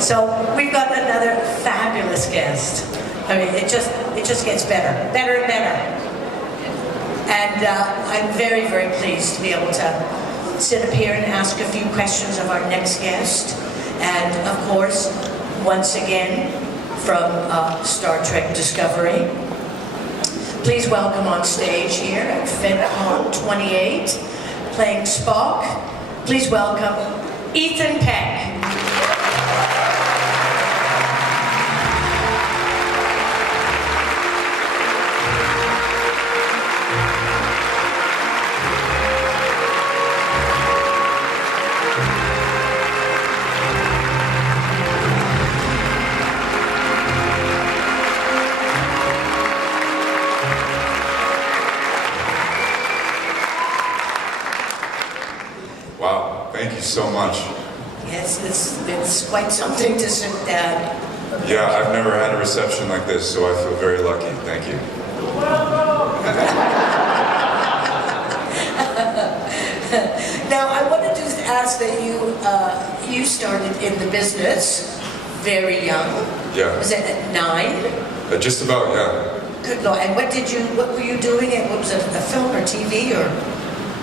So we've got another fabulous guest. I mean, it just gets better and better. And I'm very, very pleased to be able to sit up here and ask a few questions of our next guest. And of course, once again, from Star Trek Discovery, please welcome on stage here at FedCon 28, playing Spock, please welcome Ethan Peck. Wow, thank you so much. Yes, it's quite something to sit down. Yeah, I've never had a reception like this, so I feel very lucky. Thank you. Now, I wanted to ask that you started in the business very young. Yeah. Was it at 9? Just about, yeah. Good Lord. And what were you doing? What was it, a film or TV or?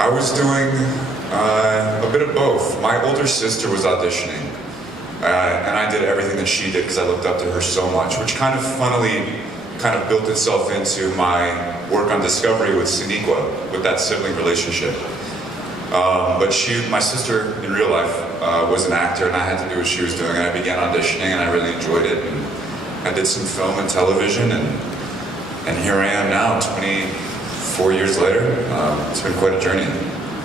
I was doing a bit of both. My older sister was auditioning, and I did everything that she did because I looked up to her so much, which kind of funnily built itself into my work on Discovery with Sonequa, with that sibling relationship. But my sister in real life was an actor, and I had to do what she was doing, and I began auditioning, and I really enjoyed it. And I did some film and television, and here I am now, 24 years later. It's been quite a journey.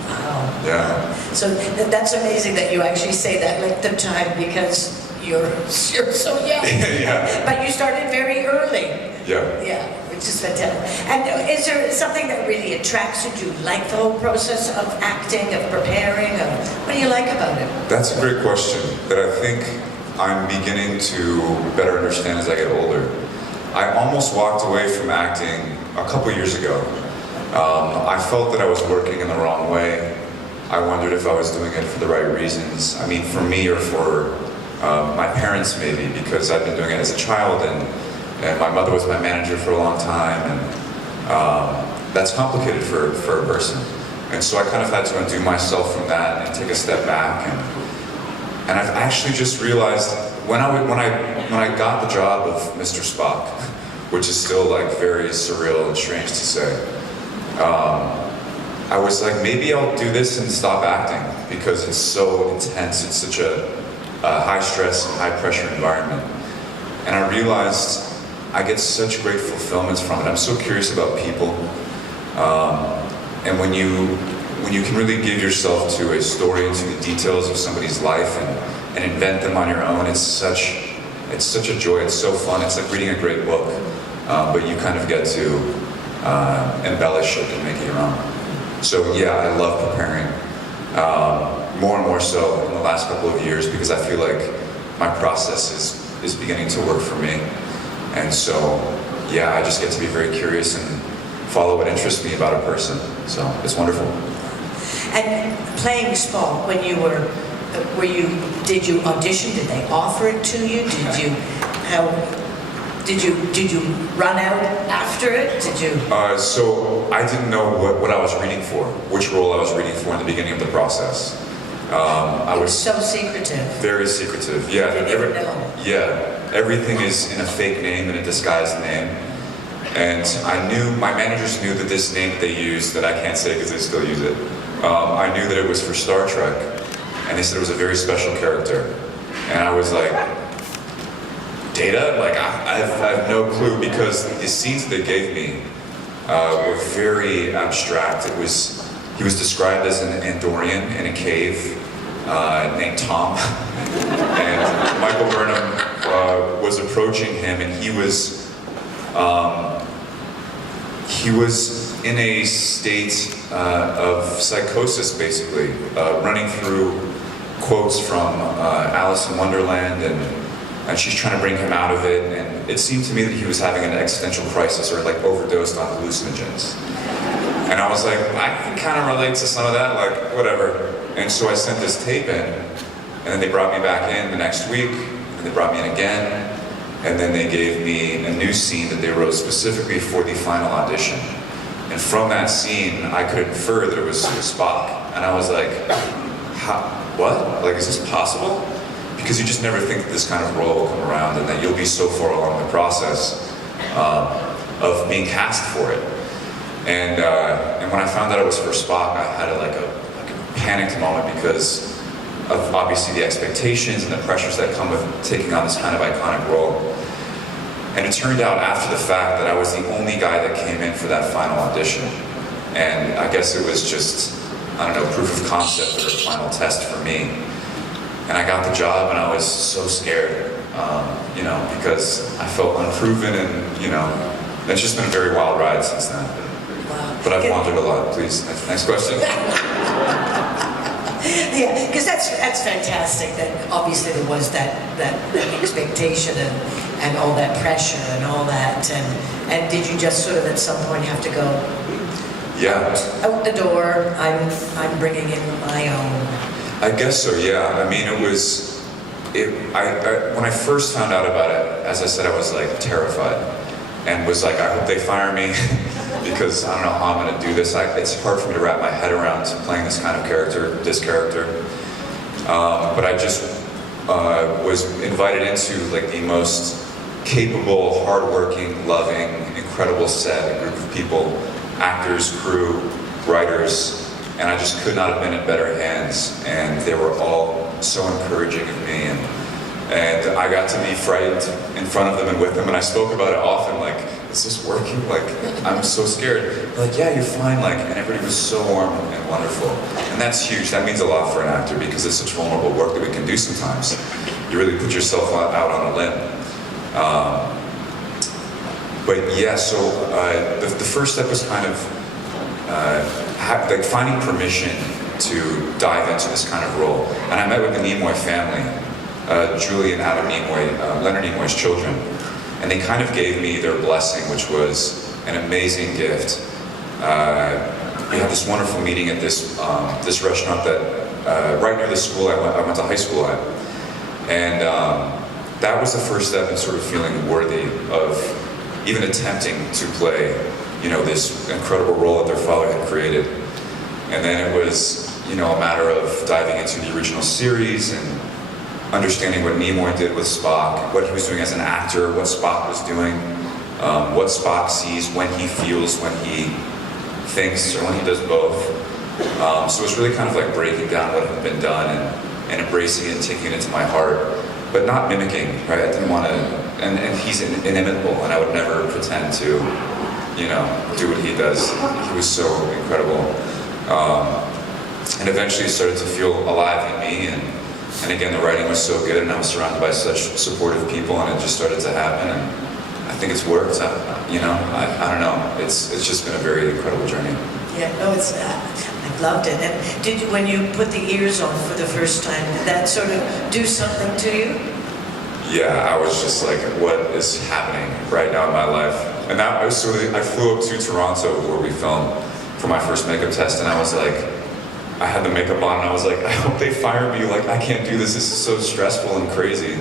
Wow. Yeah. So that's amazing that you actually say that length of time because you're so young. Yeah. But you started very early. Yeah. Yeah, which is fantastic. And is there something that really attracts you? Do you like the whole process of acting, of preparing? What do you like about it? That's a great question that I think I'm beginning to better understand as I get older. I almost walked away from acting a couple years ago. I felt that I was working in the wrong way. I wondered if I was doing it for the right reasons. I mean, for me or for my parents maybe, because I've been doing it as a child, and my mother was my manager for a long time, and that's complicated for a person. And so I kind of had to undo myself from that and take a step back. And I've actually just realized when I got the job of Mr. Spock, which is still like very surreal and strange to say, I was like, maybe I'll do this and stop acting because it's so intense. It's such a high stress and high pressure environment. And I realized I get such great fulfillments from it. I'm so curious about people. And when you can really give yourself to a story and to the details of somebody's life and invent them on your own, it's such a joy. It's so fun. It's like reading a great book, but you kind of get to embellish it and make it your own. So yeah, I love preparing, more and more so in the last couple of years because I feel like my process is beginning to work for me. And so yeah, I just get to be very curious and follow what interests me about a person. So it's wonderful. And playing Spock, when you did you audition? Did they offer it to you? Did you run out after it? Did you? So I didn't know what I was reading for, which role I was reading for in the beginning of the process. I was so secretive. Very secretive. Yeah. You didn't know. Yeah. Everything is in a fake name and a disguised name. And my managers knew that this name that they used, that I can't say because they still use it, I knew that it was for Star Trek, and they said it was a very special character. And I was like, Data? Like, I have no clue because the scenes that they gave me were very abstract. He was described as an Andorian in a cave named Tom. And Michael Burnham was approaching him, and he was in a state of psychosis, basically, running through quotes from Alice in Wonderland, and she's trying to bring him out of it. And it seemed to me that he was having an existential crisis or like overdosed on hallucinogens. And I was like, I can kind of relate to some of that, like whatever. And so I sent this tape in, and then they brought me back in the next week, And they brought me in again, and then they gave me a new scene that they wrote specifically for the final audition. And from that scene, I could infer that it was Spock. And I was like, what? Like, is this possible? Because you just never think that this kind of role will come around and that you'll be so far along the process of being cast for it. And when I found out it was for Spock, I had a panicked moment because of obviously the expectations and the pressures that come with taking on this kind of iconic role. And it turned out after the fact that I was the only guy that came in for that final audition. And I guess it was just, I don't know, proof of concept or a final test for me. And I got the job and I was so scared, because I felt unproven and, it's just been a very wild ride since then. Wow. But I've wandered a lot. Please, next question. Yeah, because that's fantastic. That obviously there was that expectation and all that pressure and all that. And did you just sort of at some point have to go? Yeah. Out the door. I'm bringing in my own. I guess so. Yeah. I mean, when I first found out about it, as I said, I was like terrified and was like, I hope they fire me. Because I don't know how I'm going to do this. It's hard for me to wrap my head around playing this kind of character, but I just was invited into like the most capable, hardworking, loving, incredible set, a group of people, actors, crew, writers, and I just could not have been in better hands. And they were all so encouraging of me, and I got to be frightened in front of them and with them, and I spoke about it often, like, is this working? Like, I'm so scared. They're like, yeah, you're fine. Like, and everybody was so warm and wonderful. And that's huge. That means a lot for an actor because it's such vulnerable work that we can do sometimes. You really put yourself out on a limb. But yeah, so the first step was kind of finding permission to dive into this kind of role. And I met with the Nimoy family, Julie and Adam Nimoy, Leonard Nimoy's children. And they kind of gave me their blessing, which was an amazing gift. We had this wonderful meeting at this restaurant that right near the school I went to high school at, and that was the first step in sort of feeling worthy of even attempting to play, this incredible role that their father had created. And then it was, a matter of diving into the original series and understanding what Nimoy did with Spock, what he was doing as an actor, what Spock was doing, what Spock sees, when he feels, when he thinks, or when he does both. So it's really kind of like breaking down what had been done and embracing it and taking it into my heart, but not mimicking, right? I didn't want to, and he's inimitable, and I would never pretend to, do what he does. He was so incredible. And eventually it started to feel alive in me, and again, the writing was so good, and I was surrounded by such supportive people, and it just started to happen, and I think it's worked. I don't know. It's just been a very incredible journey. Yeah, no, I loved it. And did you, when you put the ears on for the first time, did that sort of do something to you? Yeah, I was just like, what is happening right now in my life? And I flew up to Toronto where we filmed for my first makeup test, and I was like, I had the makeup on, and I was like, I hope they fire me. Like, I can't do this. This is so stressful and crazy.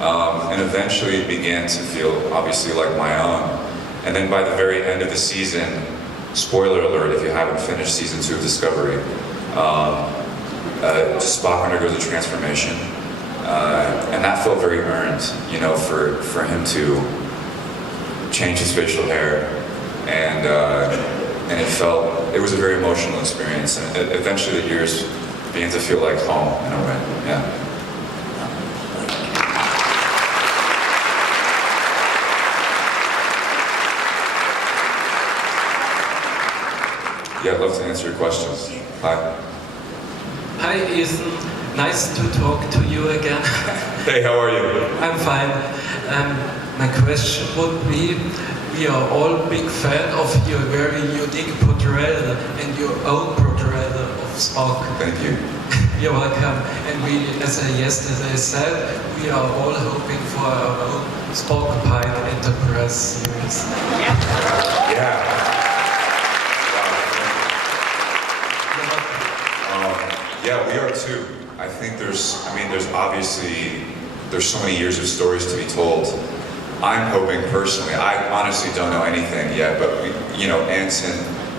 And eventually it began to feel obviously like my own. And then by the very end of the season, spoiler alert if you haven't finished season 2 of Discovery, Spock undergoes a transformation. And that felt very earned, for him to change his facial hair. And it was a very emotional experience. And eventually the years began to feel like home in a way, yeah. Yeah, I'd love to answer your questions. Hi. Hi, Ethan. Nice to talk to you again. Hey, how are you? I'm fine. My question would be, we are all big fan of your very unique portrayal and your own portrayal of Spock. Thank you. You're welcome. And we, as I yesterday said, we are all hoping for our own Spock Pike Enterprise series. Yeah. Yeah, we are too. I think there's obviously there's so many years of stories to be told. I'm hoping personally, I honestly don't know anything yet, but Anson,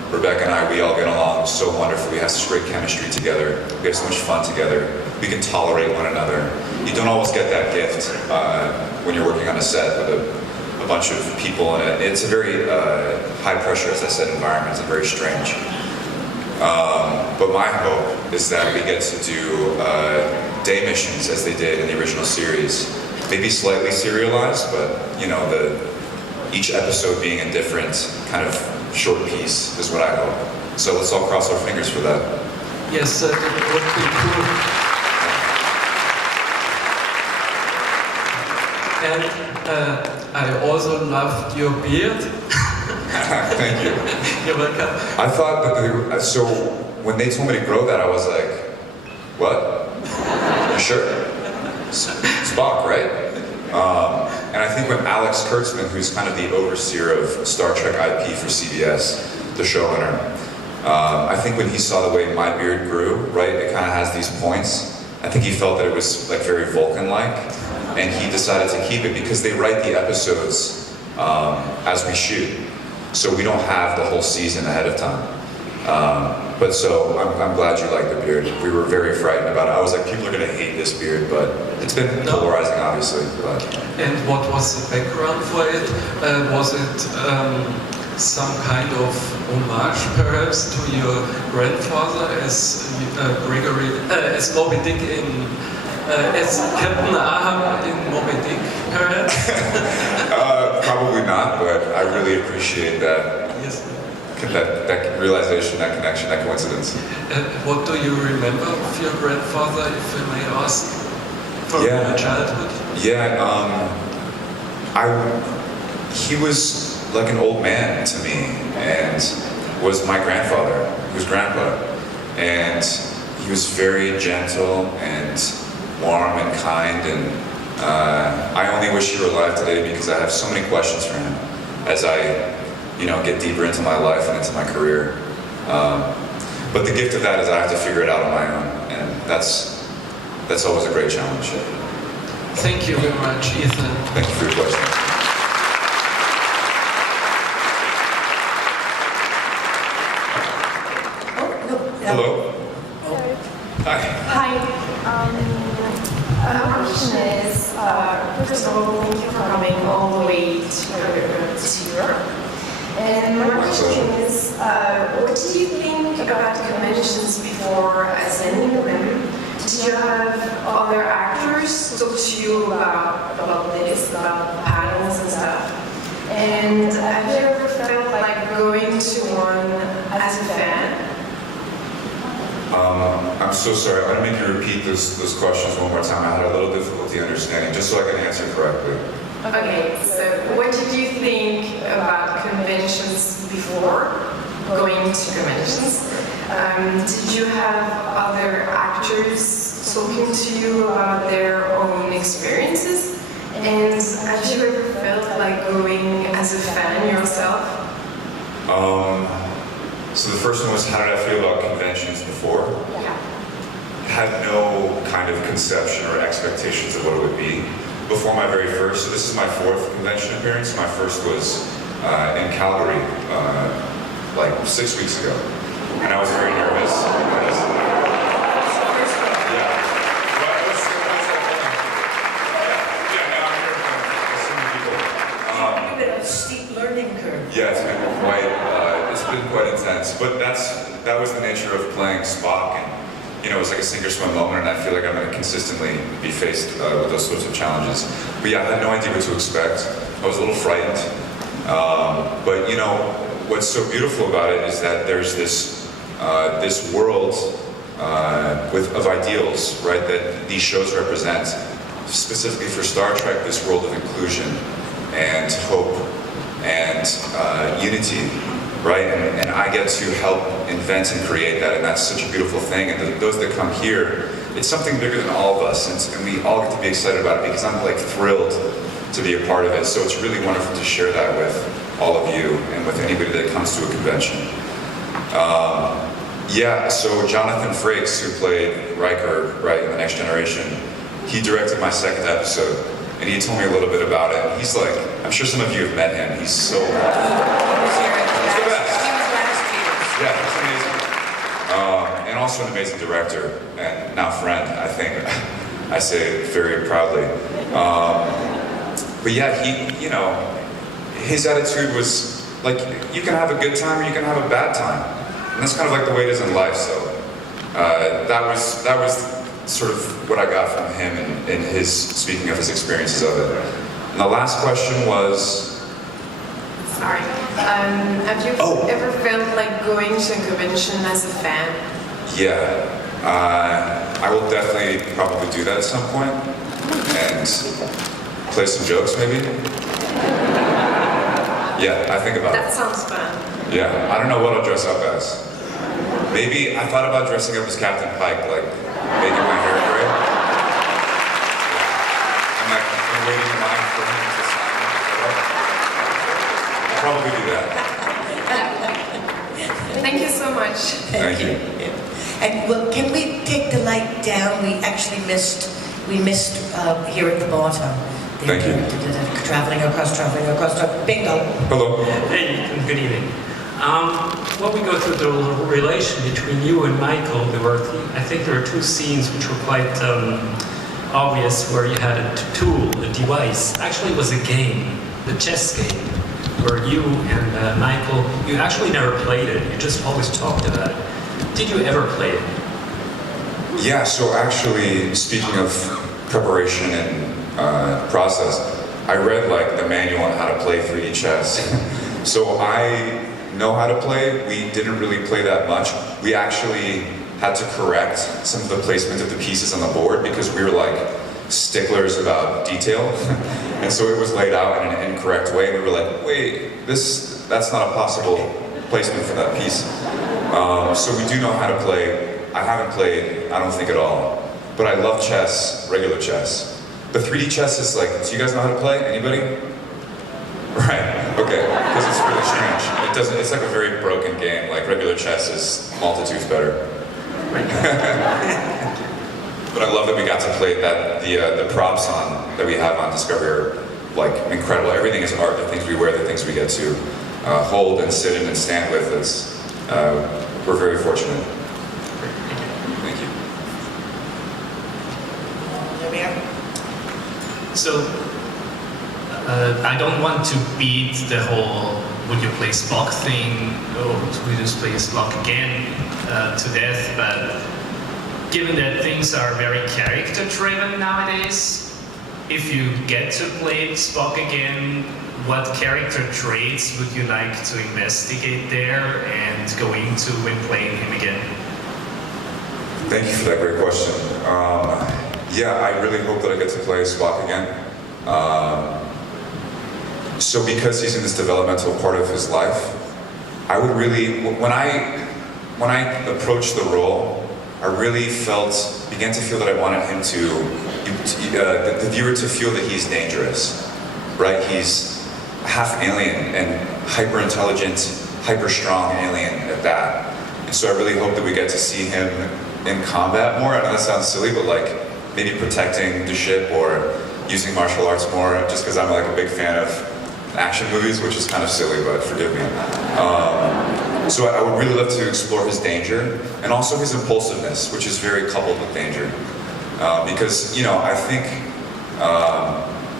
Rebecca and I, we all get along so wonderfully. We have such great chemistry together. We have so much fun together. We can tolerate one another. You don't always get that gift when you're working on a set with a bunch of people, and it's a very high pressure, as I said, environment. It's very strange. But my hope is that we get to do day missions as they did in the original series. Maybe slightly serialized, but each episode being a different kind of short piece is what I hope. So let's all cross our fingers for that. Yes, that would be cool. And I also loved your beard. Thank you. You're welcome. I thought that so when they told me to grow that, I was like, what? You sure? Spock, right? And I think when Alex Kurtzman, who's kind of the overseer of Star Trek IP for CBS, the showrunner, I think when he saw the way my beard grew, right, it kind of has these points. I think he felt that it was like very Vulcan-like, and he decided to keep it because they write the episodes as we shoot, so we don't have the whole season ahead of time. But so I'm glad you like the beard. We were very frightened about it. I was like, people are going to hate this beard, but it's been polarizing, obviously. But. And what was the background for it? Was it some kind of homage, perhaps, to your grandfather as Gregory, as Moby Dick as Captain Ahab in Moby Dick, perhaps? Probably not, but I really appreciate that. Yes. That realization, that connection, that coincidence. What do you remember of your grandfather, if I may ask, from your childhood? Yeah, he was like an old man to me, and was my grandfather, he was grandpa, and he was very gentle and warm and kind, and I only wish he were alive today because I have so many questions for him as I get deeper into my life and into my career. But the gift of that is I have to figure it out on my own, and that's always a great challenge. Thank you very much, Ethan. Thank you for your question. Hello. Hi. Hi. My question is, first of all, thank you for coming all the way to Europe. And my question is, what did you think about conventions before attending them? Did you have other actors talk to you about this, about panels and stuff? And have you ever felt like going to one as a fan? I'm so sorry. I'm going to make you repeat those questions one more time. I had a little difficulty understanding, just so I can answer correctly. Okay, so what did you think about conventions before going to conventions? Did you have other actors talking to you about their own experiences? And have you ever felt like going as a fan yourself? So the first one was, how did I feel about conventions before? Yeah. Had no kind of conception or expectations of what it would be. Before my very first, so this is my fourth convention appearance. My first was in Calgary, like 6 weeks ago. And I was very nervous. Yeah, it's been quite intense, but that was the nature of playing Spock, and it was like a sink or swim moment, and I feel like I'm going to consistently be faced with those sorts of challenges. But yeah, I had no idea what to expect. I was a little frightened, but what's so beautiful about it is that there's this world of ideals, right? That these shows represent, specifically for Star Trek, this world of inclusion and hope and unity, right? And I get to help invent and create that, and that's such a beautiful thing. And those that come here, it's something bigger than all of us, and we all get to be excited about it because I'm like thrilled to be a part of it. So it's really wonderful to share that with all of you and with anybody that comes to a convention. So Jonathan Frakes, who played Riker, right, in The Next Generation, he directed my second episode, and he told me a little bit about it. He's like, I'm sure some of you have met him. He's so He was here at He's the best. He was last year. Yeah, he's amazing. And also an amazing director, and now friend, I think. I say it very proudly. But yeah, he, you know, his attitude was like, you can have a good time or you can have a bad time. And that's kind of like the way it is in life, so that was sort of what I got from him in his, speaking of his experiences of it. And the last question was, Sorry. Have you ever felt like going to a convention as a fan? yeah, I will definitely probably do that at some point, and play some jokes maybe. Yeah, I think about it. That sounds fun. Yeah, I don't know what I'll dress up as. Maybe, I thought about dressing up as Captain Pike, like making my hair gray. I'm like, I'm waiting in line for him to sign me. I'll probably do that. Thank you so much. Thank you. And well, can we take the light down? We actually missed here at the bottom. Thank you. Traveling across. Bingo. Hello. Hey, and good evening. When we go through the relation between you and Michael, I think there were two scenes which were quite obvious where you had a tool, a device. Actually, it was a game, the chess game, where you and Michael, you actually never played it. You just always talked about it. Did you ever play it? Yeah, so actually, speaking of preparation and process, I read like the manual on how to play 3D chess. So I know how to play. We didn't really play that much. We actually had to correct some of the placement of the pieces on the board because we were like sticklers about detail. And so it was laid out in an incorrect way. And we were like, wait, that's not a possible placement for that piece. So we do know how to play. I haven't played, I don't think at all. But I love chess, regular chess. But 3D chess is like, do you guys know how to play? Anybody? Right, okay, because it's really strange. It's like a very broken game. Like regular chess is multitudes better. But I love that we got to play that, the props that we have on Discovery are like incredible. Everything is art, the things we wear, the things we get to hold and sit in and stand with. We're very fortunate. Thank you. There we are. So, I don't want to beat the whole would you play Spock thing, or would you just play Spock again to death, but given that things are very character driven nowadays, if you get to play Spock again, what character traits would you like to investigate there and go into when playing him again? Thank you for that great question. Yeah, I really hope that I get to play Spock again. So because he's in this developmental part of his life, I would really, when I approached the role, I really began to feel that I wanted him the viewer to feel that he's dangerous, right? He's half alien and hyper-intelligent, hyper-strong alien at that. And so I really hope that we get to see him in combat more. I know that sounds silly, but like maybe protecting the ship or using martial arts more, just because I'm like a big fan of action movies, which is kind of silly, but forgive me. So I would really love to explore his danger and also his impulsiveness, which is very coupled with danger. Because, you know, I think,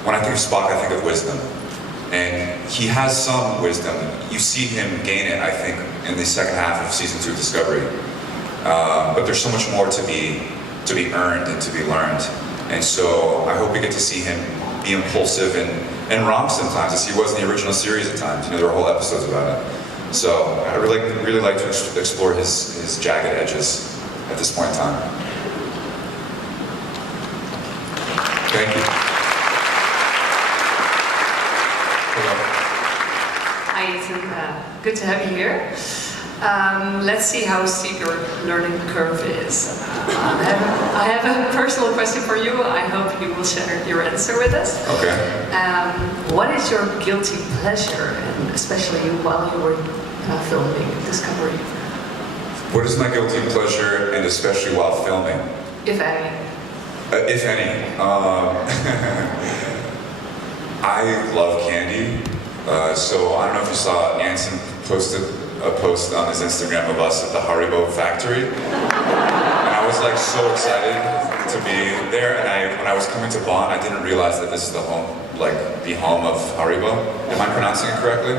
when I think of Spock, I think of wisdom. And he has some wisdom. You see him gain it, I think, in the second half of season 2 of Discovery. But there's so much more to be earned and to be learned. And so I hope we get to see him be impulsive and romp sometimes, as he was in the original series at times. You know, there were whole episodes about it. So I really like to explore his jagged edges at this point in time. Thank you. Hello. Hi, Ethan. Good to have you here. Let's see how steep your learning curve is. I have a personal question for you. I hope you will share your answer with us. Okay. What is your guilty pleasure, and especially while you were filming Discovery? What is my guilty pleasure, and especially while filming? If any. If any. I love candy. So I don't know if you saw Anson posted a post on his Instagram of us at the Haribo factory. And I was like so excited to be there. And when I was coming to Bonn, I didn't realize that this is the home of Haribo. Am I pronouncing it correctly?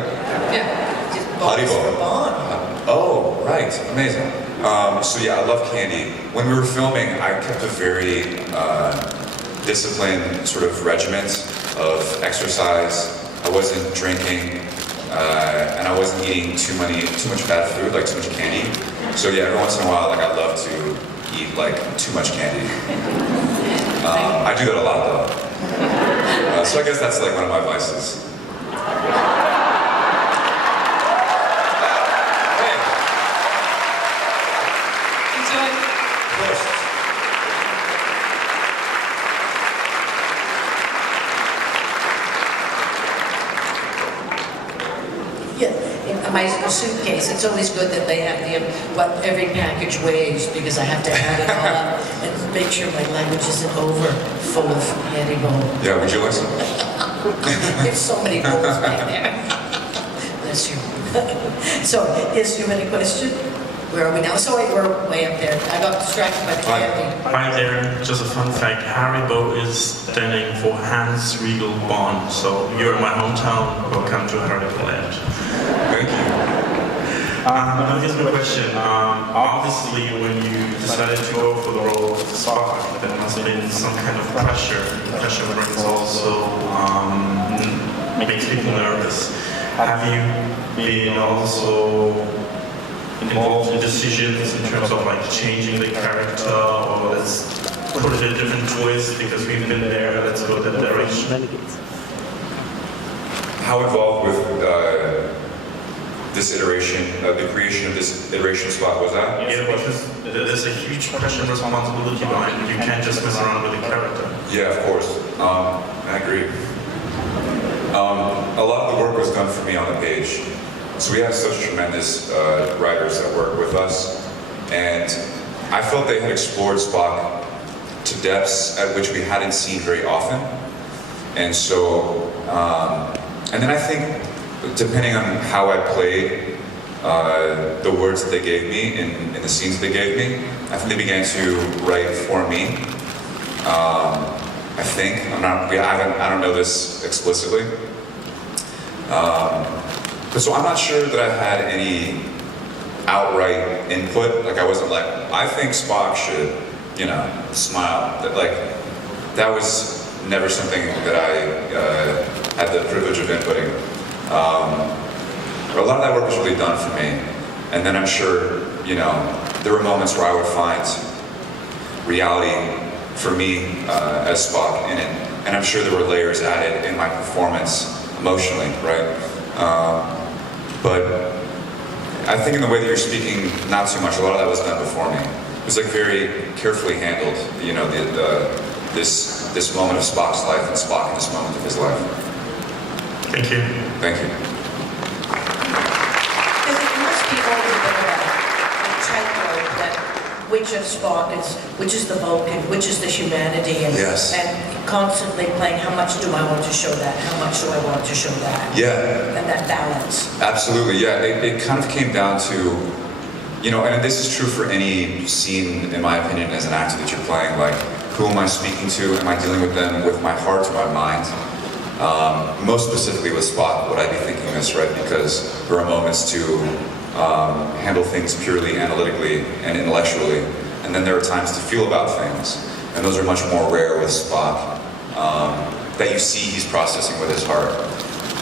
Yeah. Haribo. Bonn. Oh, right. Amazing. So yeah, I love candy. When we were filming, I kept a very disciplined sort of regiment of exercise. I wasn't drinking, and I wasn't eating too much bad food, like too much candy. So yeah, every once in a while, like I love to eat like too much candy. I do that a lot though. So I guess that's like one of my vices. My suitcase, it's always good that they have what every package weighs, because I have to add it all up and make sure my luggage isn't over full of Haribo. Yeah, would you like some? There's so many bowls back there. Bless you. So, yes, you had a question? Where are we now? Sorry, we're way up there. I got distracted by the candy. Hi there, just a fun fact. Haribo is standing for Hans Riegel Bonn. So you're in my hometown. Welcome to Haribo Land. Thank you. Now here's my question. Obviously, when you decided to go for the role of Spock, there must have been some kind of pressure. Pressure brings also makes people nervous. Have you been also involved in decisions in terms of like changing the character, or let's put it a different twist because we've been there, let's go that direction? How involved with this iteration, the creation of this iteration Spock was that? Yeah, because there's a huge pressure and responsibility behind it. You can't just mess around with the character. Yeah, of course. I agree. A lot of the work was done for me on the page. So we have such tremendous writers that work with us, and I felt they had explored Spock to depths at which we hadn't seen very often. And so, and then I think, depending on how I played the words that they gave me in the scenes they gave me, I think they began to write for me. I think I don't know this explicitly. But so I'm not sure that I had any outright input. Like I wasn't like, I think Spock should, smile. That was never something that I had the privilege of inputting. But a lot of that work was really done for me. And then I'm sure, there were moments where I would find reality for me as Spock in it. And I'm sure there were layers added in my performance emotionally, right? But I think in the way that you're speaking, not too much. A lot of that was done before me. It was like very carefully handled, this moment of Spock's life and Spock in this moment of his life. Thank you. Thank you. Because it must be always been a tightrope that which of Spock is, which is the Vulcan, which is the humanity, and, Yes. and constantly playing how much do I want to show that, how much do I want to show that, Yeah. and that balance. Absolutely, yeah. It kind of came down to, and this is true for any scene, in my opinion, as an actor that you're playing, like, who am I speaking to? Am I dealing with them with my heart or my mind? Most specifically with Spock, would I be thinking this, right? Because there are moments to handle things purely analytically and intellectually, and then there are times to feel about things, and those are much more rare with Spock, that you see he's processing with his heart.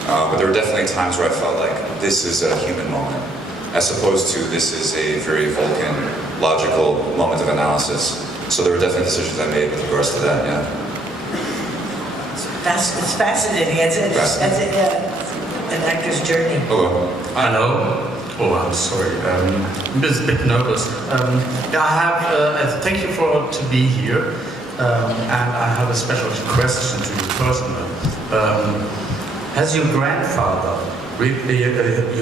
But there were definitely times where I felt like this is a human moment, as opposed to this is a very Vulcan, logical moment of analysis. So there were definitely decisions I made with regards to that, yeah. It's fascinating as an actor's journey. Hello. Hello. Oh, I'm sorry. I'm just a bit nervous. Thank you to be here, and I have a special question to you personally. Has your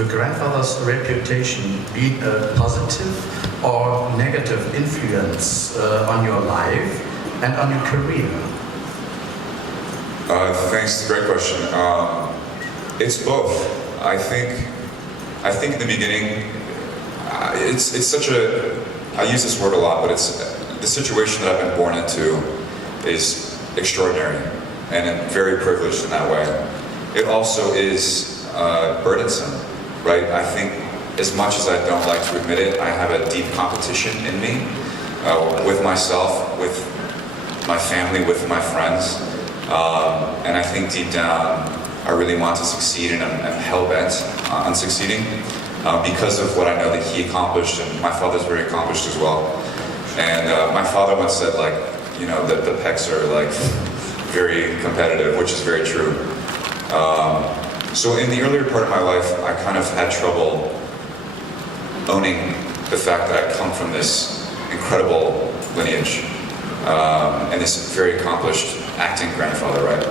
grandfather's reputation been a positive or negative influence on your life? and on your career? Thanks, great question. It's both. I think in the beginning, it's such a, I use this word a lot, but it's the situation that I've been born into is extraordinary and very privileged in that way. It also is burdensome, right? I think as much as I don't like to admit it, I have a deep competition in me with myself, with my family, with my friends. And I think deep down, I really want to succeed, and I'm hell-bent on succeeding because of what I know that he accomplished, and my father's very accomplished as well. And my father once said, like, you know, that the Pecks are like very competitive, which is very true. So in the earlier part of my life, I kind of had trouble owning the fact that I come from this incredible lineage and this very accomplished acting grandfather, right?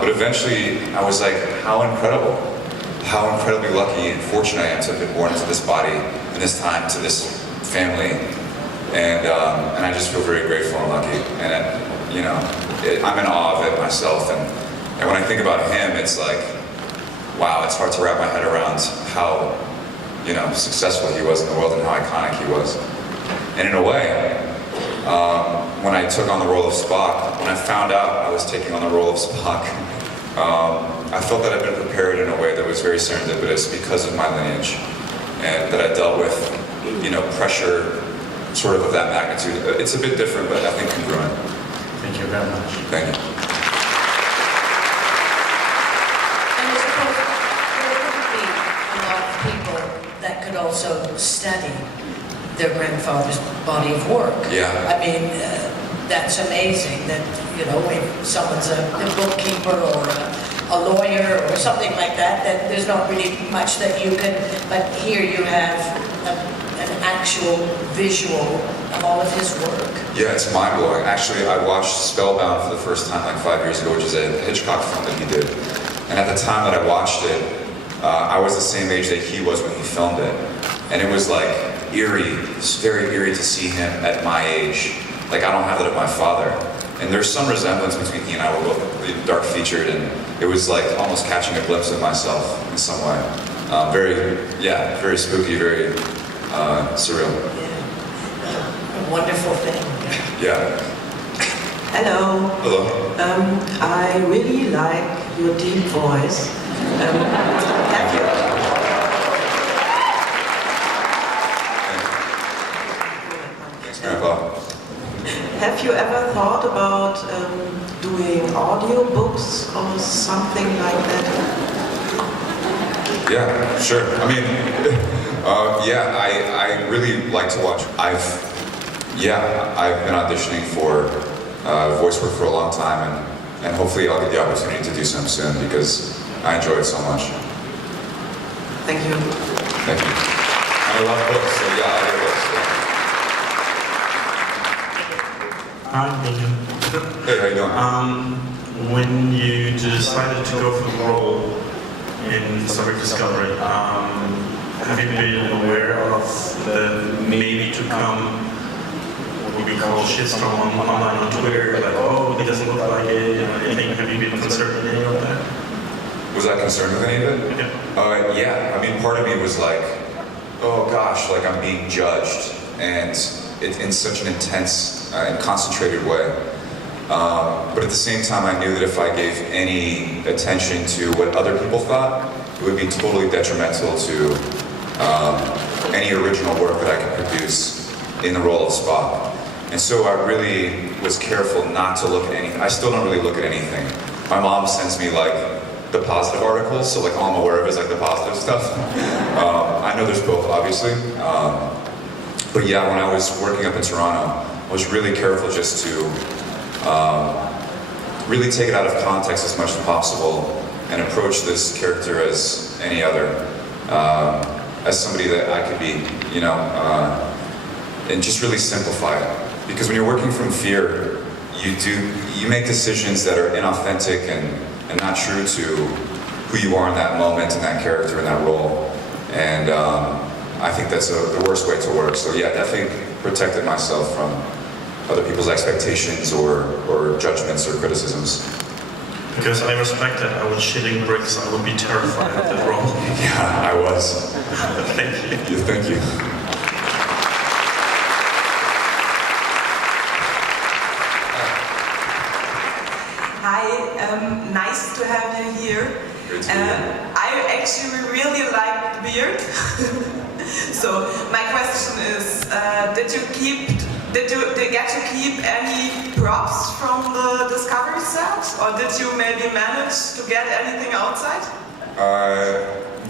But eventually I was like, how incredibly lucky and fortunate I am to have been born into this body in this time, to this family. And I just feel very grateful and lucky. And you know, I'm in awe of it myself. And when I think about him, it's like, wow, it's hard to wrap my head around how, you know, successful he was in the world and how iconic he was. And in a way, when I took on the role of Spock, when I found out I was taking on the role of Spock, I felt that I'd been prepared in a way that was very serendipitous because of my lineage, and that I dealt with, you know, pressure sort of that magnitude. It's a bit different, but I think congruent. Thank you very much. Thank you. And I suppose there could be a lot of people that could also study their grandfather's body of work. Yeah. I mean, that's amazing that, you know, if someone's a bookkeeper or a lawyer or something like that, that there's not really much that you can, but here you have an actual visual of all of his work. Yeah, it's mind-blowing. Actually, I watched Spellbound for the first time like 5 years ago, which is a Hitchcock film that he did. And at the time that I watched it, I was the same age that he was when he filmed it. And it was like eerie, it's very eerie to see him at my age. Like, I don't have that of my father. And there's some resemblance between he and I. We're both dark-featured, and it was like almost catching a glimpse of myself in some way. Very spooky, very surreal. Yeah. A wonderful thing. Yeah. Hello. Hello. I really like your deep voice. Have you? Thanks, Grandpa. Have you ever thought about doing audiobooks or something like that? Yeah, sure. I mean, I really like to watch. I've been auditioning for voice work for a long time, and hopefully I'll get the opportunity to do some soon because I enjoy it so much. Thank you. Thank you. And I love books, so yeah, I love books. Yeah. Hi, William. Hey, how you doing? When you decided to go for the role in Discovery, have you been aware of the maybe to come, what we call shitstorm online on Twitter, like, oh, it doesn't look like it, have you been concerned with any of that? Was I concerned with any of it? Yeah. I mean, part of me was like, oh gosh, like I'm being judged, and it in such an intense and concentrated way. But at the same time, I knew that if I gave any attention to what other people thought, it would be totally detrimental to any original work that I could produce in the role of Spock. And so I really was careful not to look at anything. I still don't really look at anything. My mom sends me like the positive articles, so like all I'm aware of is like the positive stuff. I know there's both, obviously. But yeah, when I was working up in Toronto, I was really careful just to really take it out of context as much as possible and approach this character as any other, as somebody that I could be, you know, and just really simplify it. Because when you're working from fear, you make decisions that are inauthentic and not true to who you are in that moment, in that character, in that role. And I think that's the worst way to work. So yeah, definitely protected myself other people's expectations or judgments or criticisms. Because I respect that. I was shitting bricks. I would be terrified of that role. Yeah, I was. Thank you. Thank you. Hi, nice to have you here. Great to be here. I actually really like the beard. So my question is, did you get to keep any props from the Discovery set, or did you maybe manage to get anything outside?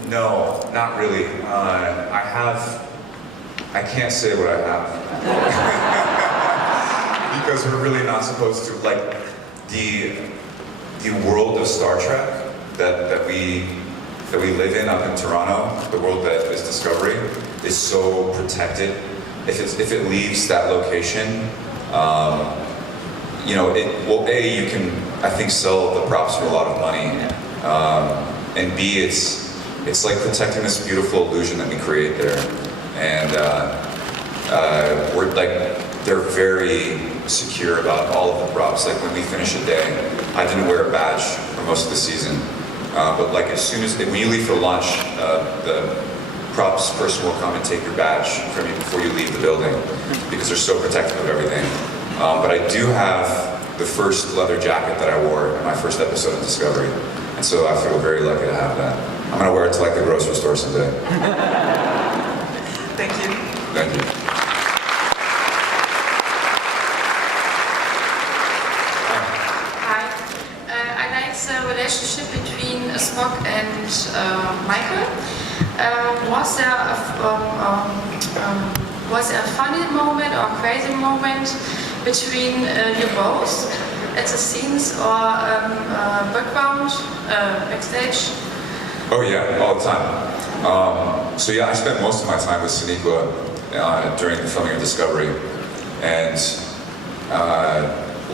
No, not really. I can't say what I have. Because we're really not supposed to, like, the world of Star Trek that we live in up in Toronto, the world that is Discovery, is so protected. If it leaves that location, you know, A, you can, I think, sell the props for a lot of money, and B, it's like protecting this beautiful illusion that we create there, and we're like, they're very secure about all of the props. Like when we finish a day, I didn't wear a badge for most of the season, but like as soon as when you leave for lunch, the props person will come and take your badge from you before you leave the building, because they're so protective of everything. But I do have the first leather jacket that I wore in my first episode of Discovery, and so I feel very lucky to have that. I'm gonna wear it to like the grocery store someday. Thank you. Thank you. Hi. I like the relationship between Spock and Michael. Was there a funny moment or crazy moment between you both at the scenes or background, backstage? Oh yeah, all the time. So yeah, I spent most of my time with Sonequa during the filming of Discovery, and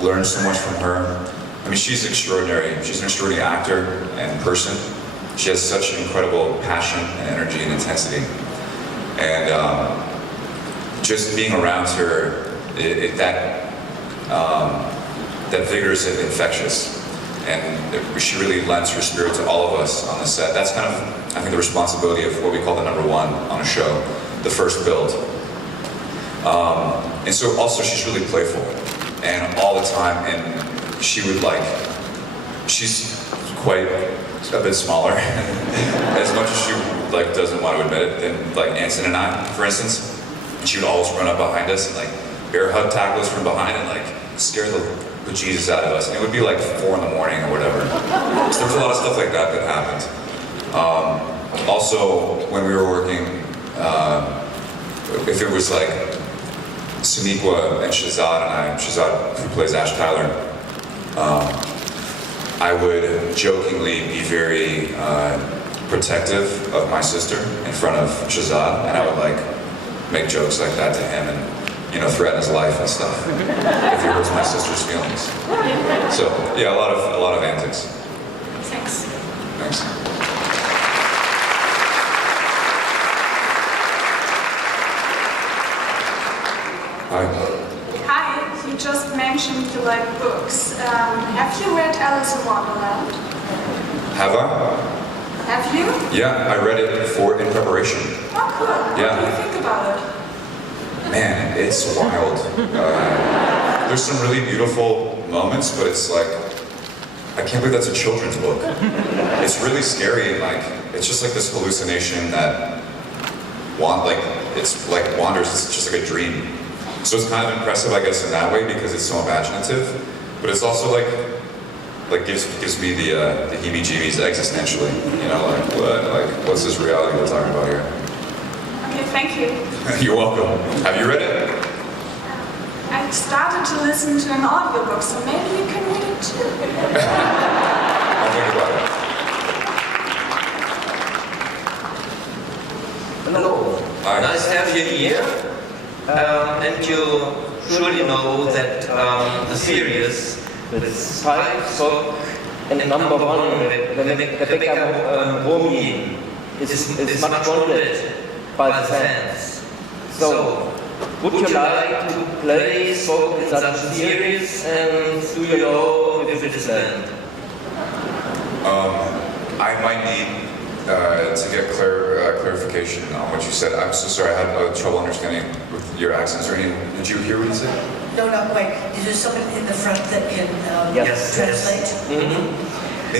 learned so much from her. I mean, she's extraordinary. She's an extraordinary actor and person. She has such incredible passion and energy and intensity. And just being around her, that vigor is infectious. And she really lends her spirit to all of us on the set. That's kind of, I think, the responsibility of what we call the number one on a show, the first build. And so also she's really playful and all the time, and she would she's quite a bit smaller, as much as she doesn't want to admit it, than like Anson and I, for instance. And she would always run up behind us and bear hug tackle us from behind and scare the bejesus out of us. And it would be 4 in the morning or whatever. So there was a lot of stuff like that that happened. Also, when we were working, if it was Sonequa and Shazad, who plays Ash Tyler, I would jokingly be very protective of my sister in front of Shazad, and I would make jokes like that to him and threaten his life and stuff if he hurts my sister's feelings. So yeah, a lot of antics. Thanks. Thanks. Hi. Hi, you just mentioned you like books. Have you read Alice in Wonderland? Have I? Have you? Yeah, I read it in preparation. Oh, cool. Yeah. What do you think about it? Man, it's wild. There's some really beautiful moments, but it's I can't believe that's a children's book. It's really scary and it's just this hallucination that it's wanders, it's just a dream. So it's kind of impressive, I guess, in that way because it's so imaginative, but it's also gives me the heebie-jeebies existentially. What's this reality we're talking about here? Okay, thank you. You're welcome. Have you read it? I started to listen to an audiobook, so maybe you can read it too. I'll think about it. Hello. Hi. Nice to have you here. And you surely know that the series with Spike, Spock, and number one, Rebecca Romy, is much wanted by the fans. So, would you like to play Spock in such a series, and do you know if it is planned? I might need to get clarification on what you said. I'm so sorry, I had trouble understanding with your accents. Did you hear what he said? No, not quite. Is there someone in the front that can Yes. translate? Maybe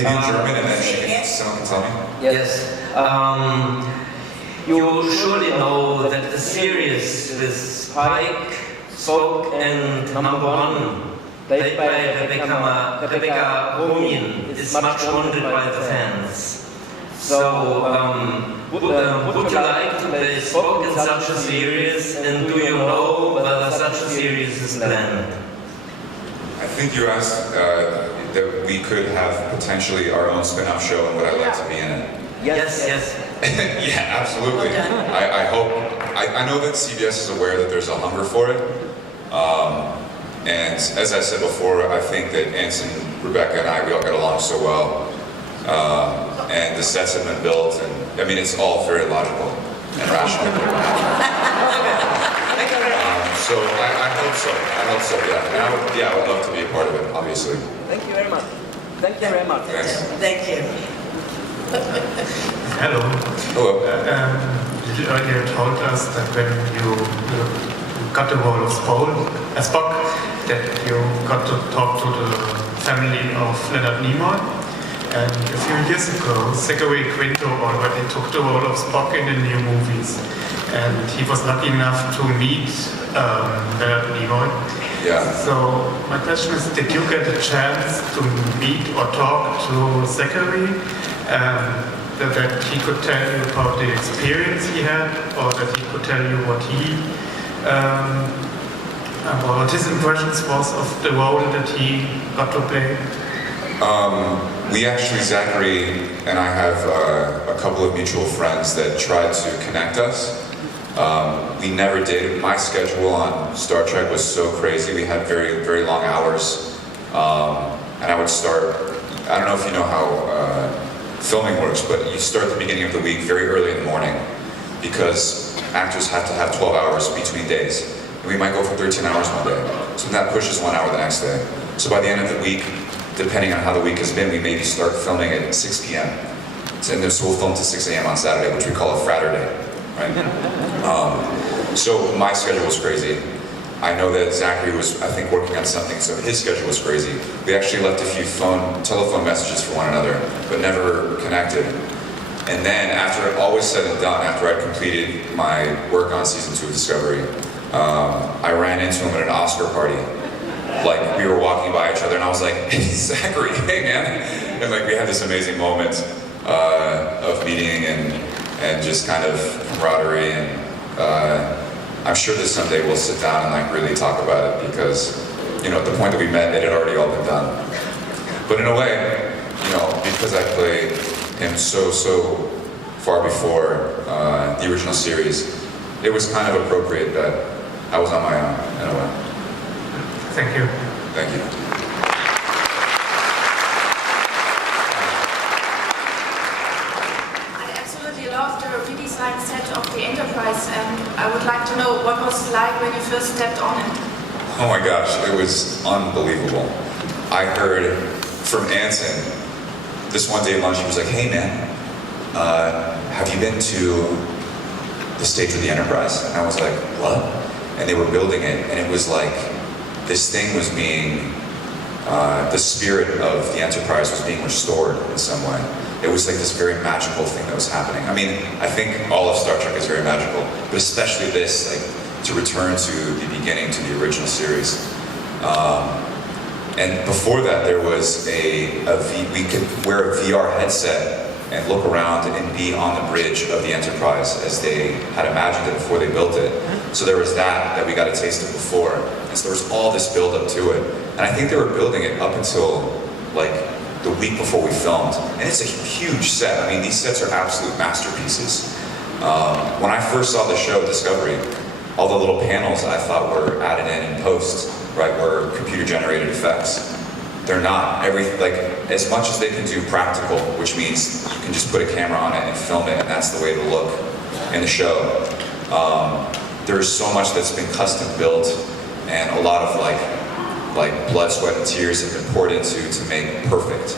in German, and then someone can tell me? Yes. You surely know that the series with Peck, Spock, and number 1, played by Rebecca Romijn, is much wanted by the fans. So, would you like to play Spock in such a series, and do you know whether such a series is planned? I think you asked that we could have potentially our own spin-off show and would I like to be in it? Yes, yes. Yeah, absolutely. I hope. I know that CBS is aware that there's a hunger for it. And as I said before, I think that Anson, Rebecca, and we all get along so well. And the sets have been built, and I mean, it's all very logical and rational. So I hope so. Yeah. And I would love to be a part of it, obviously. Thank you very much. Thank you very much. Thanks. Thank you. Hello. Hello. You earlier told us that when you got the role of Spock, that you got to talk to the family of Leonard Nimoy. And a few years ago, Zachary Quinto already took the role of Spock in the new movies. And he was lucky enough to meet Leonard Nimoy. Yeah. So my question is, did you get a chance to meet or talk to Zachary? That he could tell you about the experience he had, or that he could tell you what his impressions was of the role that he got to play? Zachary and I have a couple of mutual friends that tried to connect us. We never did. My schedule on Star Trek was so crazy. We had very, very long hours. And I would start, I don't know if you know how filming works, but you start the beginning of the week very early in the morning because actors have to have 12 hours between days. And we might go for 13 hours one day. So that pushes 1 hour the next day. So by the end of the week, depending on how the week has been, we maybe start filming at 6 p.m. And then so we'll film to 6 a.m. on Saturday, which we call a Fraturday, right? So my schedule was crazy. I know that Zachary was, I think, working on something, so his schedule was crazy. We actually left a few telephone messages for one another, but never connected. And then after all was said and done, after I'd completed my work on season 2 of Discovery, I ran into him at an Oscar party. Like, we were walking by each other, and I was like, hey, Zachary, hey, man. And like, we had this amazing moment of meeting and just kind of camaraderie. And I'm sure that someday we'll sit down and like really talk about it because, you know, at the point that we met, it had already all been done. But in a way, you know, because I played him so far before the original series, it was kind of appropriate that I was on my own in a way. Thank you. Thank you. I absolutely love the redesigned set of the Enterprise, and I would like to know what was it like when you first stepped on it. Oh my gosh, it was unbelievable. I heard from Anson this one day at lunch, he was like, hey man, have you been to the stage of the Enterprise? And I was like, what? And they were building it, and it was like, this thing was being, the spirit of the Enterprise was being restored in some way. It was like this very magical thing that was happening. I mean, I think all of Star Trek is very magical, but especially this, like, to return to the beginning, to the original series. And before that, there was we could wear a VR headset and look around and be on the bridge of the Enterprise as they had imagined it before they built it. So there was that we got a taste of before. And so there was all this build up to it. And I think they were building it up until like the week before we filmed. And it's a huge set. I mean, these sets are absolute masterpieces. When I first saw the show, Discovery, all the little panels I thought were added in post, right, were computer generated effects. They're not. As much as they can do practical, which means you can just put a camera on it and film it, and that's the way it'll look in the show. There's so much that's been custom built and a lot of like blood, sweat, and tears have been poured into to make perfect.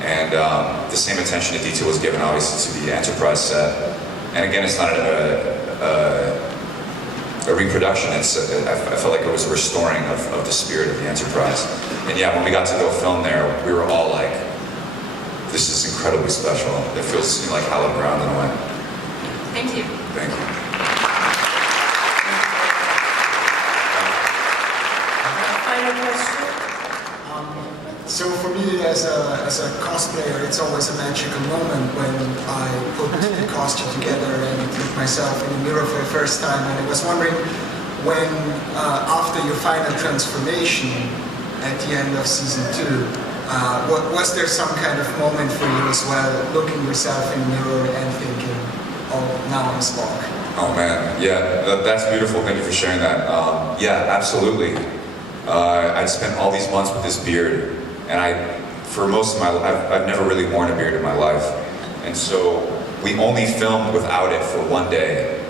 And the same attention to detail was given, obviously, to the Enterprise set. And again, it's not a reproduction. I felt like it was a restoring of the spirit of the Enterprise. And yeah, when we got to go film there, we were all like, this is incredibly special. It feels like hallowed ground in a way. Thank you. Thank you. Final question? So for me, as a cosplayer, it's always a magical moment when I put the costume together and look myself in the mirror for the first time. And I was wondering when, after your final transformation at the end of season 2, was there some kind of moment for you as well, looking yourself in the mirror and thinking, oh, now I'm Spock? Oh man, yeah, that's beautiful. Thank you for sharing that. Yeah, absolutely. I'd spent all these months with this beard, and for most of my life, I've never really worn a beard in my life. And so we only filmed without it for one day.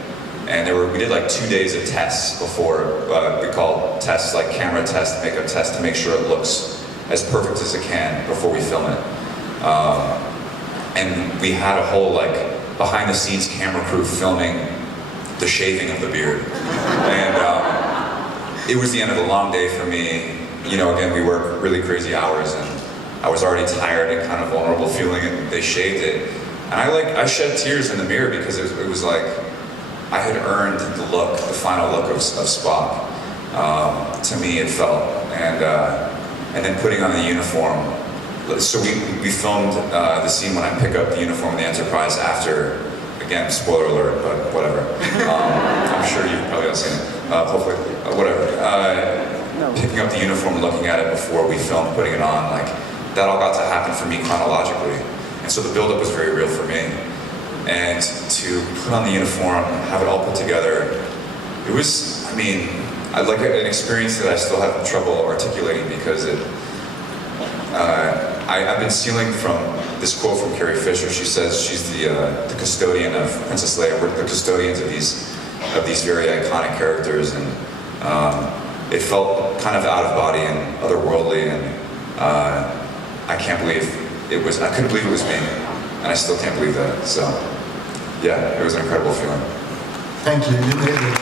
And we did like 2 days of tests before, we call tests like camera tests, makeup tests, to make sure it looks as perfect as it can before we film it. And we had a whole like behind the scenes camera crew filming the shaving of the beard. And it was the end of a long day for me. You know, again, we work really crazy hours, and I was already tired and kind of vulnerable feeling it. They shaved it. And I shed tears in the mirror because it was like, I had earned the look, the final look of Spock. To me, it felt. And then putting on the uniform. So we filmed the scene when I pick up the uniform of the Enterprise after, again, spoiler alert, but whatever. I'm sure you've probably all seen it. Hopefully, whatever. Picking up the uniform, looking at it before we filmed, putting it on, like, that all got to happen for me chronologically. And so the build-up was very real for me. And to put on the uniform, have it all put together, it was, I mean, like an experience that I still have trouble articulating because I've been stealing from this quote from Carrie Fisher. She says she's the custodian of Princess Leia. We're the custodians of these very iconic characters, and it felt kind of out of body and otherworldly, and I can't believe it was. I couldn't believe it was me, and I still can't believe that. So, yeah, it was an incredible feeling. Thank you. You made it.